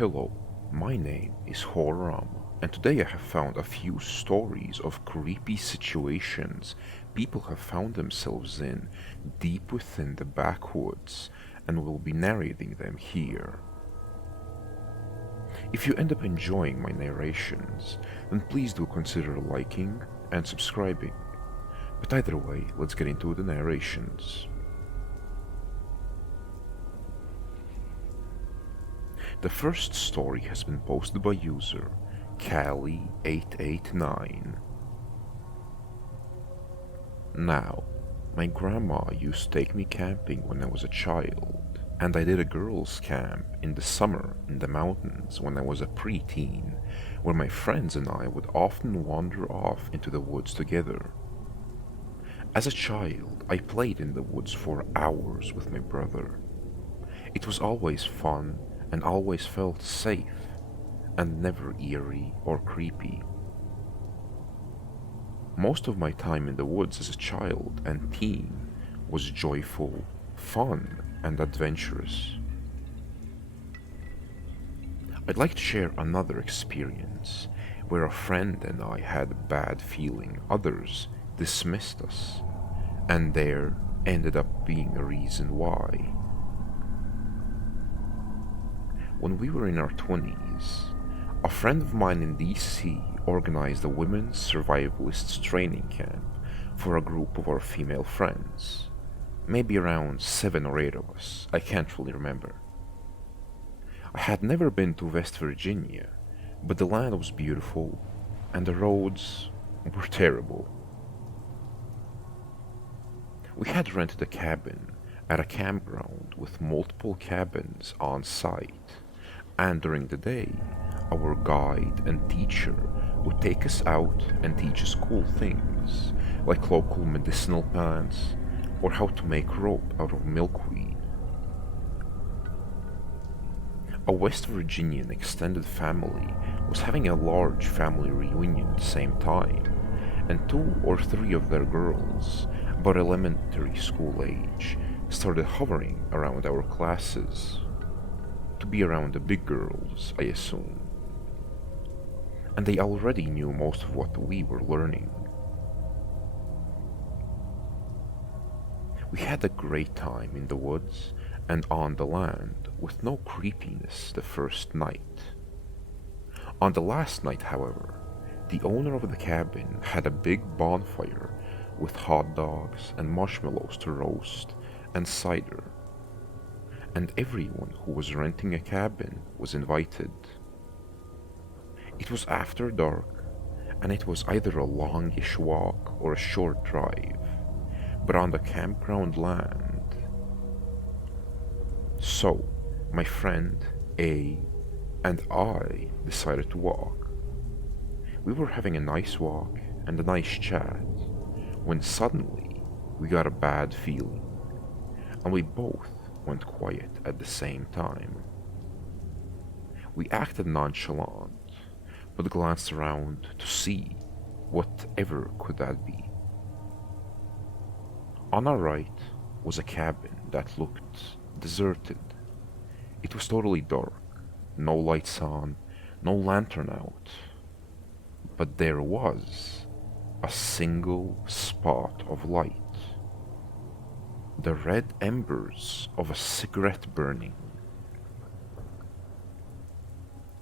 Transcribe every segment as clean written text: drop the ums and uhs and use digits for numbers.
Hello, my name is Horrorama, and today I have found a few stories of creepy situations people have found themselves in deep within the backwoods, and will be narrating them here. If you end up enjoying my narrations, then please do consider liking and subscribing. But either way, let's get into the narrations. The first story has been posted by user Callie889. Now, my grandma used to take me camping when I was a child, and I did a girls' camp in the summer in the mountains when I was a preteen, where my friends and I would often wander off into the woods together. As a child, I played in the woods for hours with my brother. It was always fun and always felt safe, and never eerie or creepy. Most of my time in the woods as a child and teen was joyful, fun, and adventurous. I'd like to share another experience where a friend and I had a bad feeling others dismissed us, and there ended up being a reason why. When we were in our 20s, a friend of mine in DC organized a women's survivalists training camp for a group of our female friends. Maybe around 7 or 8 of us, I can't really remember. I had never been to West Virginia, but the land was beautiful and the roads were terrible. We had rented a cabin at a campground with multiple cabins on site, and during the day, our guide and teacher would take us out and teach us cool things, like local medicinal plants or how to make rope out of milkweed. A West Virginian extended family was having a large family reunion at the same time, and 2 or 3 of their girls, about elementary school age, started hovering around our classes. To be around the big girls, I assume. And they already knew most of what we were learning. We had a great time in the woods and on the land with no creepiness the first night. On the last night, however, the owner of the cabin had a big bonfire with hot dogs and marshmallows to roast and cider, and everyone who was renting a cabin was invited. It was after dark, and it was either a longish walk or a short drive, but on the campground land. So, my friend A and I decided to walk. We were having a nice walk and a nice chat when suddenly we got a bad feeling, and we both went quiet at the same time. We acted nonchalant, but glanced around to see whatever could that be. On our right was a cabin that looked deserted. It was totally dark, no lights on, no lantern out, but there was a single spot of light. The red embers of a cigarette burning.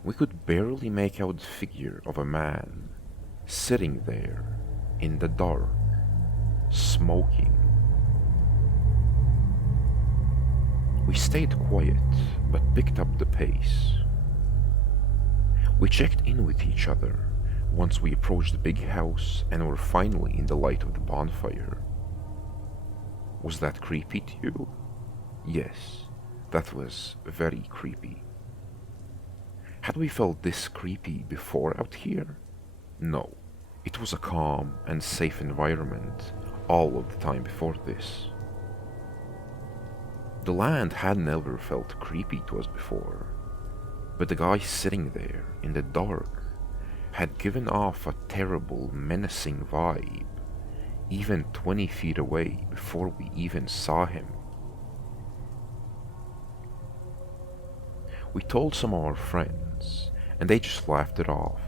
We could barely make out the figure of a man sitting there in the dark, smoking. We stayed quiet but picked up the pace. We checked in with each other once we approached the big house and were finally in the light of the bonfire. Was that creepy to you? Yes, that was very creepy. Had we felt this creepy before out here? No, it was a calm and safe environment all of the time before this. The land had never felt creepy to us before, but the guy sitting there in the dark had given off a terrible, menacing vibe, even 20 feet away before we even saw him. We told some of our friends, and they just laughed it off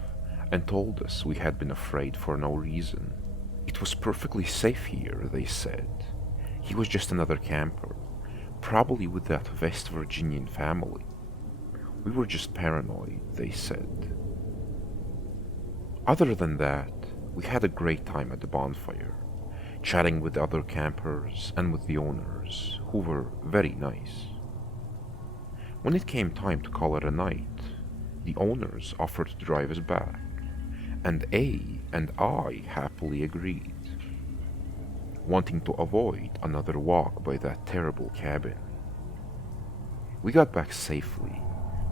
and told us we had been afraid for no reason. It was perfectly safe here, they said. He was just another camper, probably with that West Virginian family. We were just paranoid, they said. Other than that, we had a great time at the bonfire, chatting with the other campers and with the owners, who were very nice. When it came time to call it a night, the owners offered to drive us back, and A and I happily agreed, wanting to avoid another walk by that terrible cabin. We got back safely,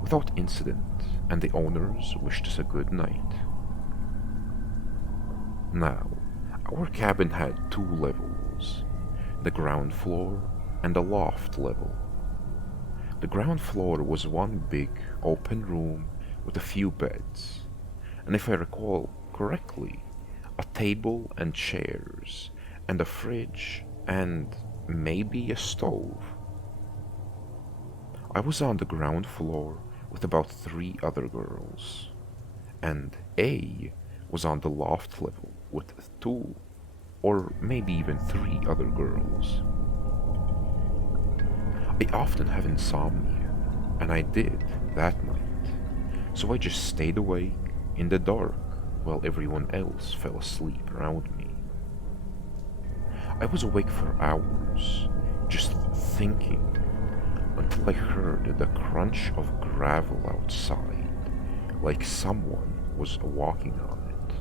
without incident, and the owners wished us a good night. Now, our cabin had two levels, the ground floor and the loft level. The ground floor was one big, open room with a few beds, and if I recall correctly, a table and chairs, and a fridge, and maybe a stove. I was on the ground floor with about 3 other girls, and A was on the loft level with 2, or maybe even 3 other girls. I often have insomnia, and I did that night, so I just stayed awake in the dark while everyone else fell asleep around me. I was awake for hours, just thinking, until I heard the crunch of gravel outside, like someone was walking on it.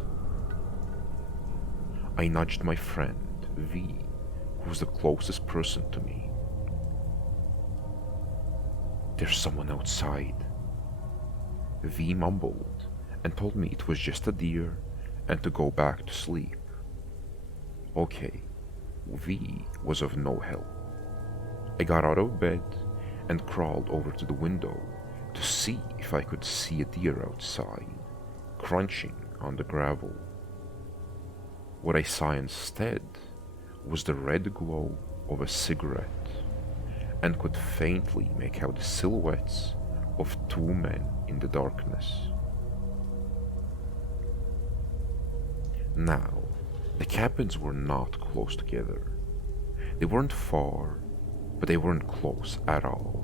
I nudged my friend, V, who was the closest person to me. "There's someone outside." V mumbled and told me it was just a deer and to go back to sleep. Okay, V was of no help. I got out of bed and crawled over to the window to see if I could see a deer outside, crunching on the gravel. What I saw instead was the red glow of a cigarette, and could faintly make out the silhouettes of 2 men in the darkness. Now, the cabins were not close together. They weren't far, but they weren't close at all.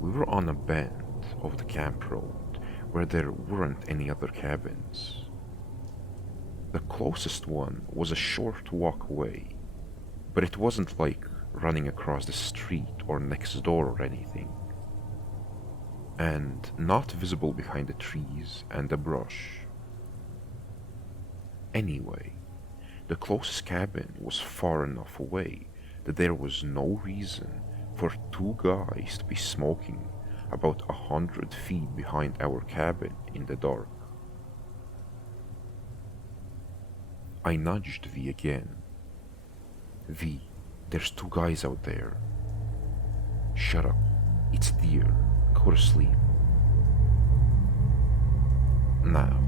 We were on a bend of the camp road where there weren't any other cabins. The closest one was a short walk away, but it wasn't like running across the street or next door or anything, and not visible behind the trees and the brush. Anyway, the closest cabin was far enough away that there was no reason for 2 guys to be smoking about 100 feet behind our cabin in the dark. I nudged V again. "V, there's 2 guys out there." "Shut up, it's deer, go to sleep." Now,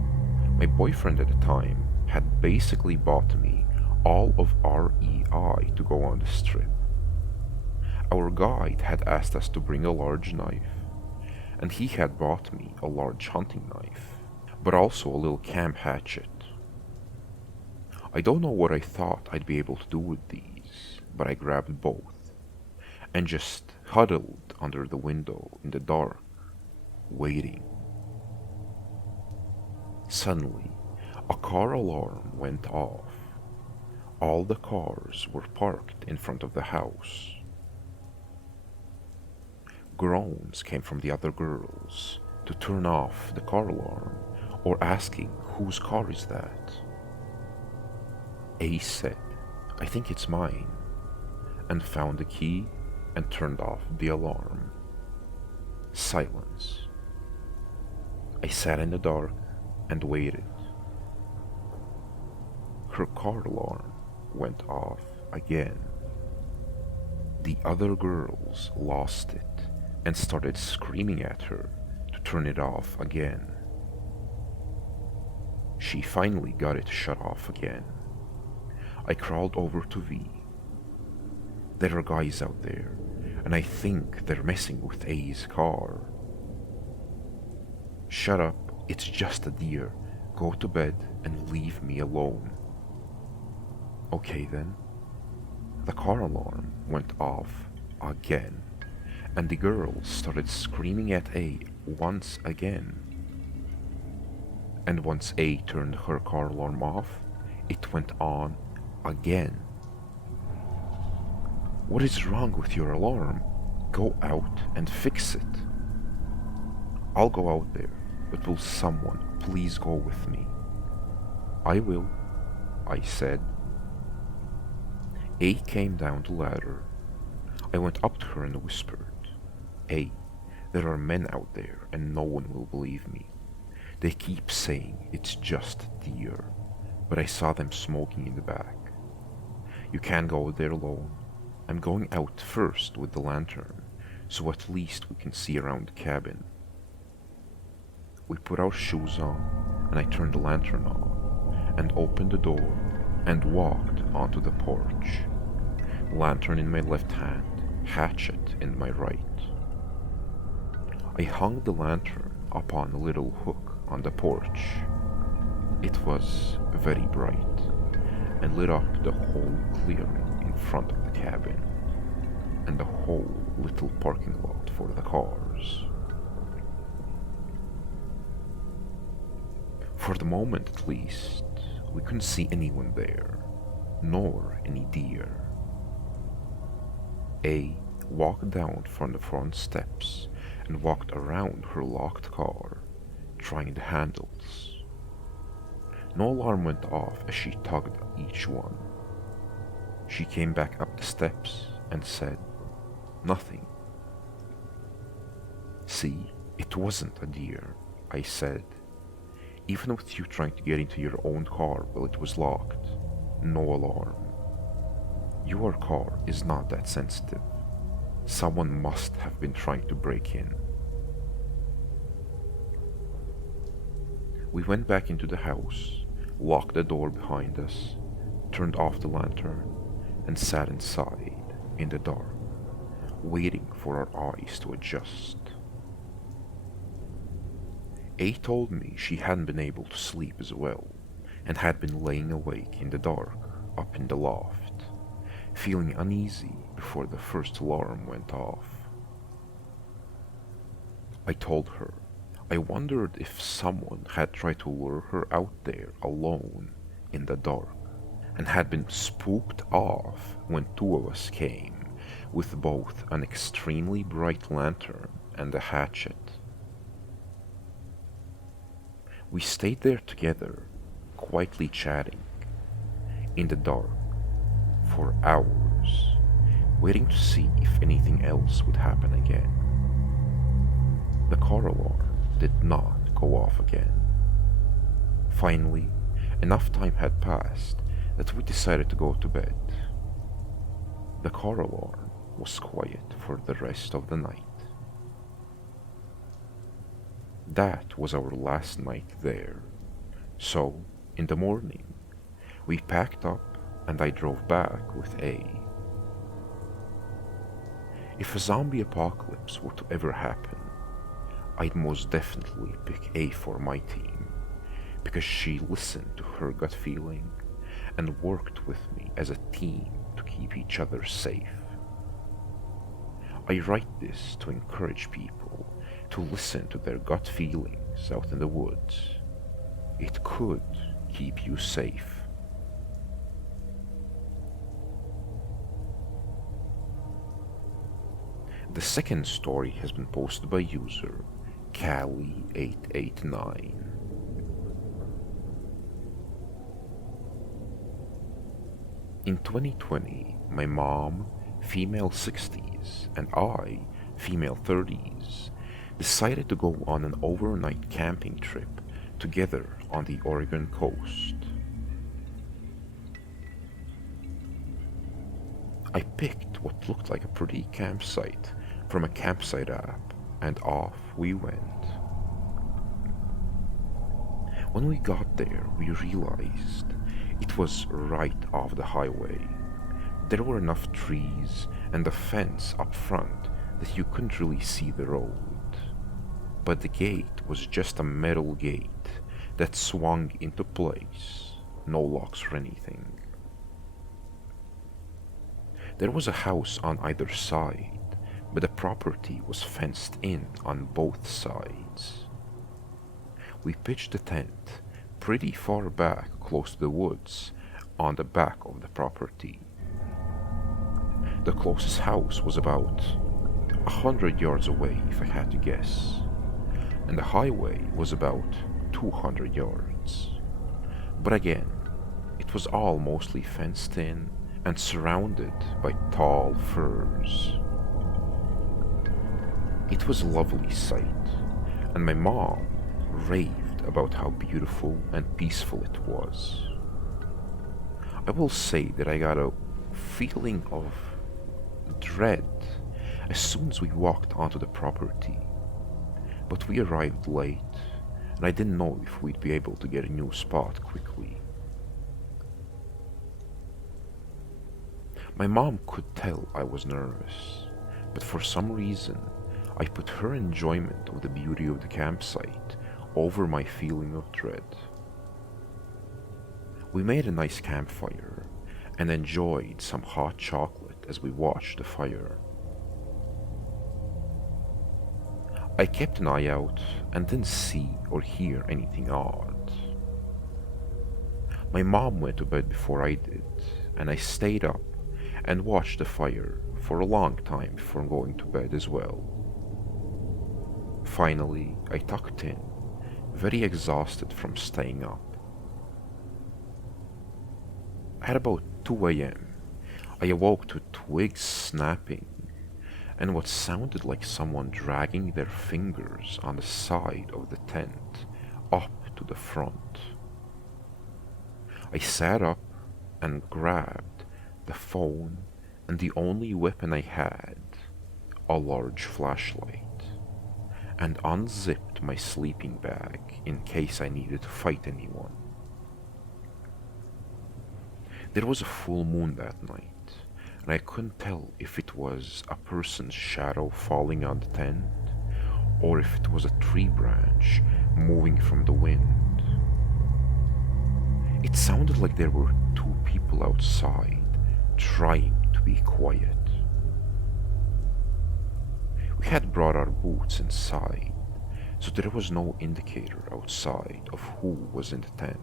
my boyfriend at the time had basically bought me all of REI to go on the strip. Our guide had asked us to bring a large knife, and he had bought me a large hunting knife, but also a little camp hatchet. I don't know what I thought I'd be able to do with these, but I grabbed both, and just huddled under the window in the dark, waiting. Suddenly, a car alarm went off. All the cars were parked in front of the house. Groans came from the other girls to turn off the car alarm, or asking whose car is that. A said, "I think it's mine," and found the key and turned off the alarm. Silence. I sat in the dark and waited. Her car alarm went off again. The other girls lost it and started screaming at her to turn it off again. She finally got it shut off again. I crawled over to V. "There are guys out there. and I think they're messing with A's car. Shut up, it's just a deer. Go to bed and leave me alone. Okay then. The car alarm went off again, and the girl started screaming at A once again. And once A turned her car alarm off, it went on again. What is wrong with your alarm? Go out and fix it. I'll go out there, but will someone please go with me? I will, I said. A came down the ladder. I went up to her and whispered, A, there are men out there and no one will believe me. They keep saying it's just deer, but I saw them smoking in the back. You can't go there alone. I'm going out first with the lantern, so at least we can see around the cabin. We put our shoes on, and I turned the lantern on, and opened the door, and walked onto the porch. Lantern in my left hand, hatchet in my right. I hung the lantern upon a little hook on the porch. It was very bright, and lit up the whole clearing in front of the cabin, and the whole little parking lot for the cars. For the moment at least, we couldn't see anyone there, nor any deer. A walked down from the front steps and walked around her locked car, trying the handles. No alarm went off as she tugged each one. She came back up the steps and said, nothing. See, it wasn't a deer, I said. Even with you trying to get into your own car while it was locked, no alarm. Your car is not that sensitive. Someone must have been trying to break in. We went back into the house, locked the door behind us, turned off the lantern, and sat inside in the dark, waiting for our eyes to adjust. A told me she hadn't been able to sleep as well, and had been laying awake in the dark up in the loft, feeling uneasy before the first alarm went off. I told her I wondered if someone had tried to lure her out there alone in the dark, and had been spooked off when two of us came with both an extremely bright lantern and a hatchet. We stayed there together, quietly chatting, in the dark, for hours, waiting to see if anything else would happen again. The car alarm did not go off again. Finally, enough time had passed that we decided to go to bed. The car alarm was quiet for the rest of the night. That was our last night there. So, in the morning, we packed up and I drove back with A. If a zombie apocalypse were to ever happen, I'd most definitely pick A for my team, because she listened to her gut feeling and worked with me as a team to keep each other safe. I write this to encourage people to listen to their gut feelings out in the woods. It could keep you safe. The second story has been posted by user Callie889. In 2020, my mom, female 60s, and I, female 30s, decided to go on an overnight camping trip together on the Oregon coast. I picked what looked like a pretty campsite from a campsite app, and off we went. When we got there, we realized it was right off the highway, There were enough trees and a fence up front that you couldn't really see the road, but the gate was just a metal gate that swung into place, no locks or anything. There was a house on either side, but the property was fenced in on both sides. We pitched the tent pretty far back close to the woods on the back of the property. The closest house was about 100 yards away if I had to guess, and the highway was about 200 yards. But again, it was all mostly fenced in and surrounded by tall firs. It was a lovely sight, and my mom raved about how beautiful and peaceful it was. I will say that I got a feeling of dread as soon as we walked onto the property, but we arrived late, and I didn't know if we'd be able to get a new spot quickly. My mom could tell I was nervous, but for some reason I put her enjoyment of the beauty of the campsite over my feeling of dread. We made a nice campfire and enjoyed some hot chocolate as we watched the fire. I kept an eye out and didn't see or hear anything odd. My mom went to bed before I did, and I stayed up and watched the fire for a long time before going to bed as well. Finally, I tucked in, very exhausted from staying up. At about 2 a.m., I awoke to twigs snapping and what sounded like someone dragging their fingers on the side of the tent up to the front. I sat up and grabbed the phone and the only weapon I had, a large flashlight, and unzipped my sleeping bag in case I needed to fight anyone. There was a full moon that night, and I couldn't tell if it was a person's shadow falling on the tent or if it was a tree branch moving from the wind. It sounded like there were two people outside trying to be quiet. We had brought our boots inside, so there was no indicator outside of who was in the tent.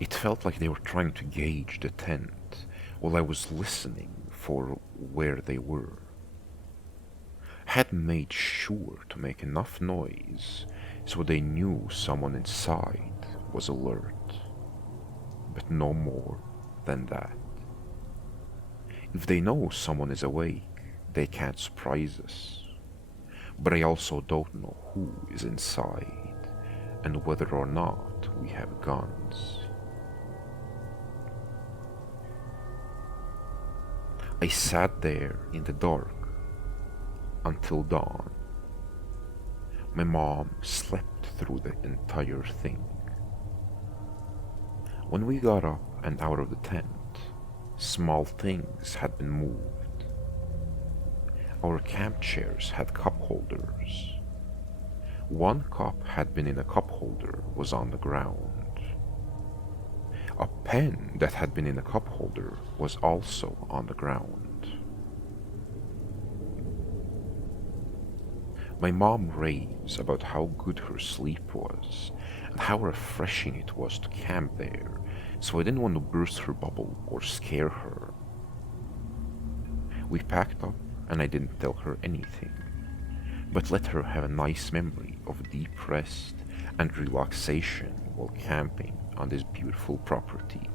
It felt like they were trying to gauge the tent while I was listening for where they were. I had made sure to make enough noise so they knew someone inside was alert, but no more than that. If they know someone is awake, they can't surprise us, but I also don't know who is inside and whether or not we have guns. I sat there in the dark until dawn. My mom slept through the entire thing. When we got up and out of the tent, small things had been moved. Our camp chairs had cup holders. One cup had been in a cup holder was on the ground. A pen that had been in a cup holder was also on the ground. My mom raves about how good her sleep was and how refreshing it was to camp there, so I didn't want to burst her bubble or scare her. We packed up and I didn't tell her anything, but let her have a nice memory of deep rest and relaxation while camping on this beautiful property.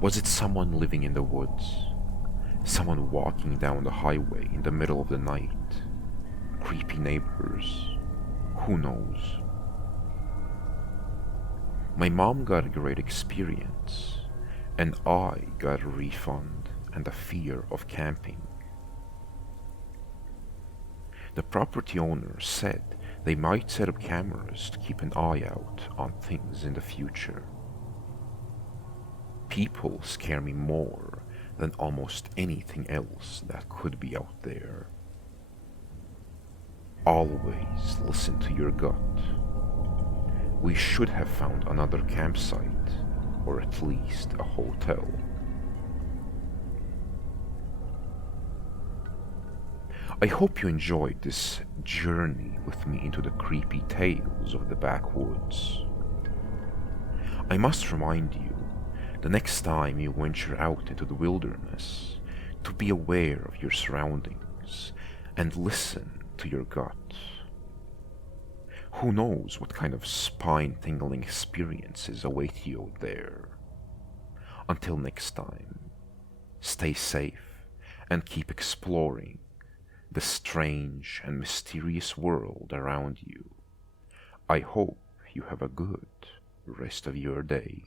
Was it someone living in the woods? Someone walking down the highway in the middle of the night? Creepy neighbors? Who knows? My mom got a great experience, and I got a refund and a fear of camping. The property owner said they might set up cameras to keep an eye out on things in the future. People scare me more than almost anything else that could be out there. Always listen to your gut. We should have found another campsite, or at least a hotel. I hope you enjoyed this journey with me into the creepy tales of the backwoods. I must remind you, the next time you venture out into the wilderness, to be aware of your surroundings and listen to your gut. Who knows what kind of spine-tingling experiences await you out there. Until next time, stay safe and keep exploring the strange and mysterious world around you. I hope you have a good rest of your day.